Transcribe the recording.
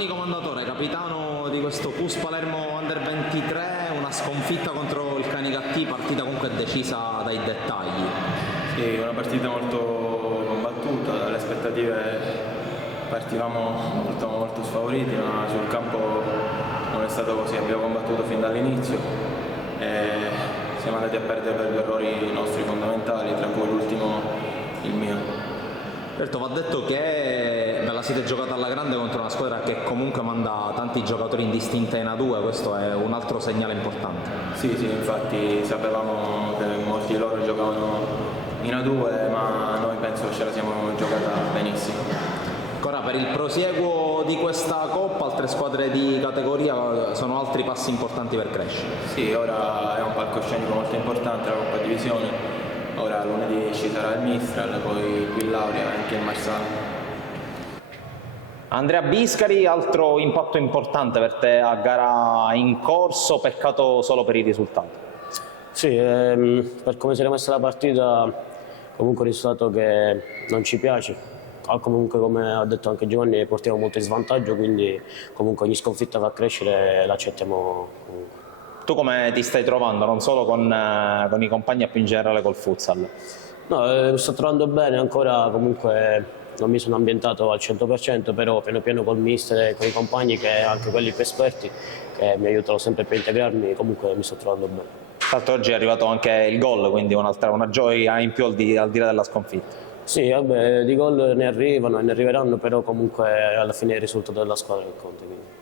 Giovanni Commendatore, capitano di questo Cus Palermo Under 23, una sconfitta contro il Canicattì, partita comunque decisa dai dettagli. Sì, una partita molto combattuta, dalle aspettative partivamo molto sfavoriti, ma sul campo non è stato così, abbiamo combattuto fin dall'inizio e siamo andati a perdere per due errori nostri fondamentali, tra cui l'ultimo il mio. Certo, va detto che ve la siete giocata alla grande contro una squadra che comunque manda tanti giocatori indistinta in A2, questo è un altro segnale importante. Sì, infatti sapevamo che molti di loro giocavano in A2, ma noi penso che ce la siamo giocata benissimo. Ancora per il prosieguo di questa Coppa, altre squadre di categoria sono altri passi importanti per crescere. Sì, ora è un palcoscenico molto importante la Coppa Divisione. Ora lunedì ci sarà il Mistral, poi qui il Lauria e anche il Marsala. Andrea Biscari, altro impatto importante per te a gara in corso, peccato solo per il risultato. Sì, per come si è messa la partita, comunque un risultato che non ci piace. Comunque, come ha detto anche Giovanni, portiamo molto in svantaggio, quindi comunque ogni sconfitta va a crescere e l'accettiamo comunque. Tu come ti stai trovando, non solo con i compagni, ma più in generale col futsal? No, mi sto trovando bene, ancora comunque non mi sono ambientato al 100%, però piano piano col mister e con i compagni, che anche quelli più esperti, che mi aiutano sempre per integrarmi, comunque mi sto trovando bene. Tra l'altro oggi è arrivato anche il gol, quindi una gioia in più al di là della sconfitta. Sì, vabbè, di gol ne arrivano e ne arriveranno, però comunque alla fine è il risultato della squadra che conta. Quindi.